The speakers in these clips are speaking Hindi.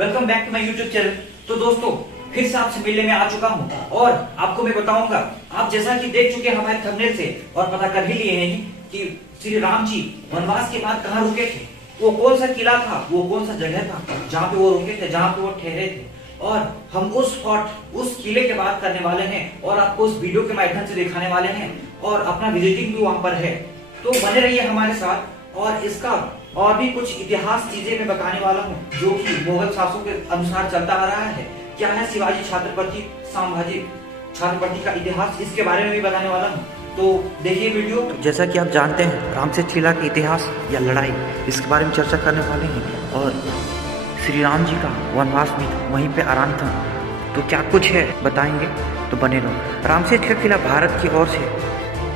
Welcome back to my YouTube channel. तो दोस्तों फिर से आपसे मिलने में आ चुका हूँ और आपको मैं बताऊंगा, आप जैसा कि देख चुके हैं हमारे थंबनेल से और पता कर भी लिए हैं कि श्री राम जी वनवास के बाद कहाँ रुके थे, वो कौन सा किला था, वो कौन सा जगह था जहाँ पे वो रुके थे, जहाँ पे वो ठहरे थे। और हम उस स्पॉट उस किले के बात करने वाले हैं और आपको उस वीडियो के माध्यम से दिखाने वाले हैं और अपना विजिटिंग भी वहां पर है। तो बने रहिए हमारे साथ और इसका और भी कुछ इतिहास चीजें मैं बताने वाला हूँ जो कि मुगल शासकों के अनुसार चलता आ रहा है। क्या है शिवाजी छत्रपति संभाजी छत्रपति का इतिहास, इसके बारे में भी बताने वाला हूँ। तो देखिए वीडियो। जैसा कि आप जानते हैं रामसेज किला के इतिहास या लड़ाई, इसके बारे में चर्चा करने वाले हैं और श्री राम जी का वनवास भी वहीं पे आराम था। तो क्या कुछ है बताएंगे, तो बने रहो। रामसेज का किला भारत की ओर से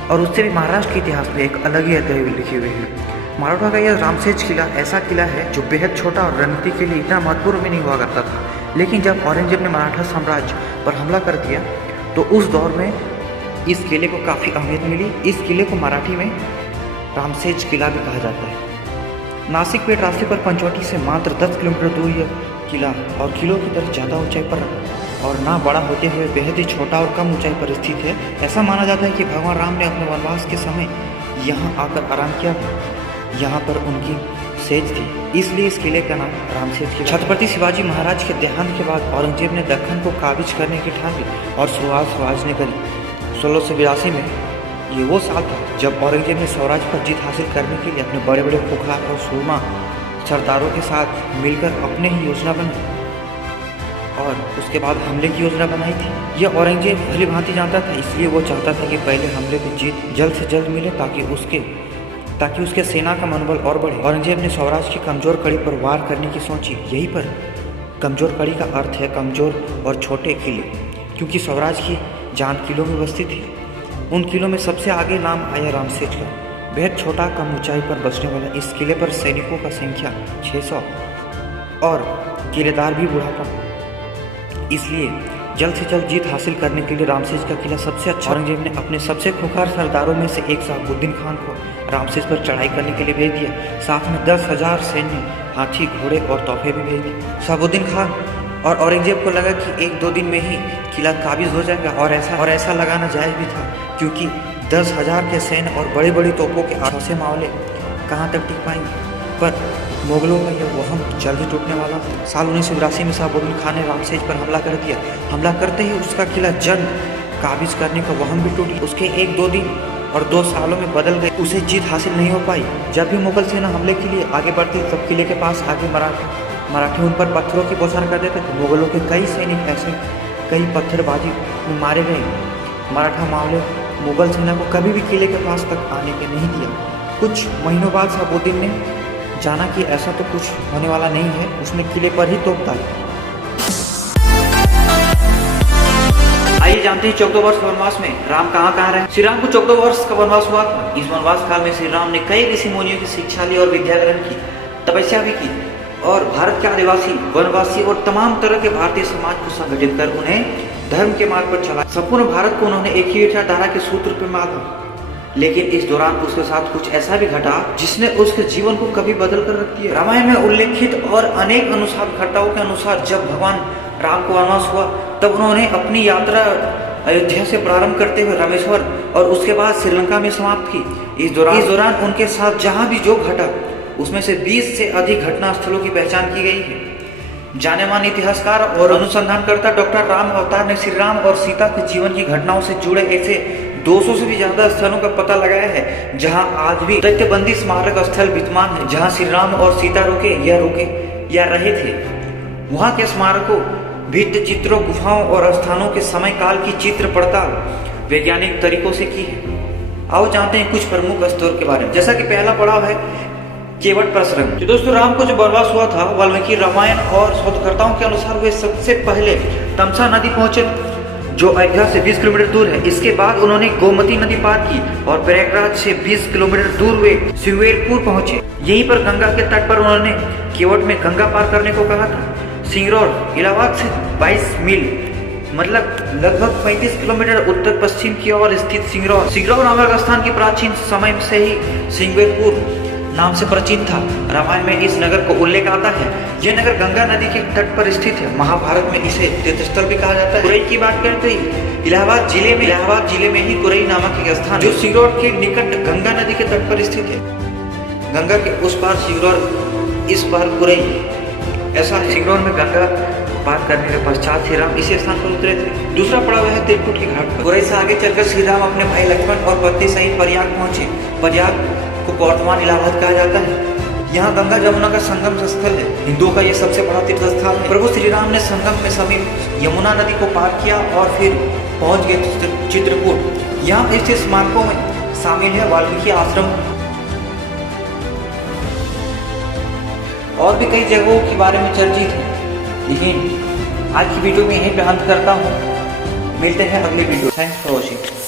और उससे भी महाराष्ट्र के इतिहास में एक अलग ही अध्याय लिखे हुए हैं। मराठा का यह रामसेज किला ऐसा किला है जो बेहद छोटा और रणनीति के लिए इतना महत्वपूर्ण भी नहीं हुआ करता था, लेकिन जब औरंगजेब ने मराठा साम्राज्य पर हमला कर दिया तो उस दौर में इस किले को काफ़ी अहमियत मिली। इस किले को मराठी में रामसेज किला भी कहा जाता है। नासिक पेट रास्ते पर पंचवटी से मात्र 10 किलोमीटर दूर यह किला और किलों की तरह ज़्यादा ऊंचाई पर और ना बड़ा होते हुए बेहद ही छोटा और कम ऊंचाई पर स्थित है। ऐसा माना जाता है कि भगवान राम ने अपने वनवास के समय यहाँ आकर आराम किया था, यहाँ पर उनकी सेज थी, इसलिए इस किले का नाम रामसेज किला। छत्रपति शिवाजी महाराज के देहांत के बाद औरंगजेब ने दक्कन को काबिज करने की ठान ली और शुरुआत स्वराज ने करी। 1682 में ये वो साल था जब औरंगजेब ने स्वराज पर जीत हासिल करने के लिए अपने बड़े बड़े खुखार और सूरमा सरदारों के साथ मिलकर अपने ही योजना बनाई और उसके बाद हमले की योजना बनाई थी। यह औरंगजेब भली भांति जानता था, इसलिए वो चाहता था कि पहले हमले की जीत जल्द से जल्द मिले ताकि उसके सेना का मनोबल और बढ़े। औरंगजेब ने स्वराज की कमजोर कड़ी पर वार करने की सोची। यहीं पर कमजोर कड़ी का अर्थ है कमजोर और छोटे किले, क्योंकि स्वराज की जान किलों में बसती थी। उन किलों में सबसे आगे नाम आया रामसेज का। बेहद छोटा कम ऊंचाई पर बसने वाला इस किले पर सैनिकों का संख्या 600 और किलेदार भी बुढ़ापा, इसलिए जल्द से जल्द जीत हासिल करने के लिए रामसेज का किला सबसे अच्छा। औरंगजेब ने अपने सबसे खूंखार सरदारों में से एक शहाबुद्दीन खान को रामसेज पर चढ़ाई करने के लिए भेज दिया। साथ में 10,000 सैन्य, हाथी, घोड़े और तोहफे भी भेज दिए। शहाबुद्दीन खान और औरंगजेब को लगा कि 1-2 दिन में ही किला काबिज हो जाएगा और ऐसा लगाना जायज़ भी था, क्योंकि 10,000 के सैन्य और बड़ी बड़ी तोपों के 800 मामले कहाँ तक टिक पाएंगे। पर मुगलों का यह वहम जल्दी टूटने वाला था। साल 1982 में शहाबुद्दीन खान ने रामसेज पर हमला कर दिया। हमला करते ही उसका किला जंग काबिज करने का वहम भी टूट। उसके 1-2 दिन और 2 सालों में बदल गए, उसे जीत हासिल नहीं हो पाई। जब भी मुगल सेना हमले के लिए आगे बढ़ती तब किले के पास आगे मराठी उन पर पत्थरों की बौछार कर देते थे। मुगलों के कई सैनिक ऐसे कई पत्थरबाजी में मारे गए। मराठा मामले मुगल सेना को कभी भी किले के पास तक आने के नहीं दिया। कुछ महीनों बाद शहाबुद्दीन ने जाना कि ऐसा तो कुछ होने वाला नहीं है, उसने किले पर ही तोप डाली। आइए जानते हैं 14 वर्ष वनवास में राम कहाँ रहे। श्री राम को 14 वर्ष का वनवास हुआ था। इस वनवास काल में श्री राम ने कई ऋषि मुनियों की शिक्षा ली और विद्या ग्रहण की, तपस्या भी की और भारत के आदिवासी, वनवासी और तमाम तरह के भारतीय समाज को संगठित कर उन्हें धर्म के मार्ग पर चला। संपूर्ण भारत को उन्होंने एक ही विचारधारा के सूत्र पर बांधा। लेकिन इस दौरान उसके साथ कुछ ऐसा भी घटा जिसने उसके जीवन को कभी बदल कर रख दिया। रामायण में उल्लेखित और अनेक घटनाओं के अनुसार जब भगवान राम को वनवास हुआ तब उन्होंने अपनी यात्रा अयोध्या से प्रारंभ करते हुए रामेश्वर और उसके बाद श्रीलंका में समाप्त की। इस दौरान उनके साथ जहाँ भी जो घटा उसमें से 20 से अधिक घटना स्थलों की पहचान की गई है। जाने माने इतिहासकार और अनुसंधानकर्ता डॉक्टर राम अवतार ने श्री राम और सीता के जीवन की घटनाओं से जुड़े ऐसे 200 से भी ज्यादा स्थलों का पता लगाया है जहां आज भी दैत्यबंदी स्मारक स्थल विद्यमान है, जहां श्री राम और सीता रुके या रहे थे। वहां के स्मारकों, भित्ति चित्रों, गुफाओं और स्थानों के समय काल की चित्र पड़ताल वैज्ञानिक तरीकों से की है। आओ जानते हैं कुछ प्रमुख स्थलों के बारे में। जैसा कि पहला पड़ाव है केवट प्रसरंग। तो दोस्तों राम को जो वनवास हुआ था, वाल्मीकि रामायण और शोधकर्ताओं के अनुसार वे सबसे पहले तमसा नदी पहुंचे जो अयोध्या से 20 किलोमीटर दूर है। इसके बाद उन्होंने गोमती नदी पार की और प्रयागराज से 20 किलोमीटर दूर वे सिंगवेलपुर पहुंचे। यहीं पर गंगा के तट पर उन्होंने केवट में गंगा पार करने को कहा था। सिंगरौर इलाहाबाद से 22 मील मतलब लगभग 35 किलोमीटर उत्तर पश्चिम की ओर स्थित सिंगरौर नामक स्थान की प्राचीन समय से ही सिंगवेलपुर नाम से परिचित था। रामायण में इस नगर को उल्लेख आता है। यह नगर गंगा नदी के तट पर स्थित है। महाभारत में इसे तीर्थस्थल भी कहा जाता है। कुरई की बात करते ही इलाहाबाद जिले में ही कुरई नामक एक स्थान जो सिगरौर के निकट गंगा नदी के तट पर स्थित है। गंगा के उस पार सिगरौर, इस पार कुरई। ऐसा सिगरौर में गंगा पार करने के पश्चात श्री राम इसी स्थान पर उतरे थे। दूसरा पड़ाव है त्रिकुट के घाट पर। कुरई से आगे चलकर श्री राम अपने भाई लक्ष्मण और पत्नी सहित प्रयाग पहुंचे। प्रयाग को वर्तमान इलाहाबाद कहा जाता है। यहाँ गंगा जमुना का संगम स्थल है। हिंदुओं का यह सबसे बड़ा तीर्थ स्थल है। प्रभु श्री राम ने संगम में समीप यमुना नदी को पार किया और फिर पहुंच गए चित्रकूट। यहाँ स्थित स्मारकों में शामिल है वाल्मीकि आश्रम और भी कई जगहों के बारे में चर्चित है। लेकिन आज की वीडियो में यहीं पे अंत करता हूँ। मिलते हैं अगले वीडियो। Thanks for watching.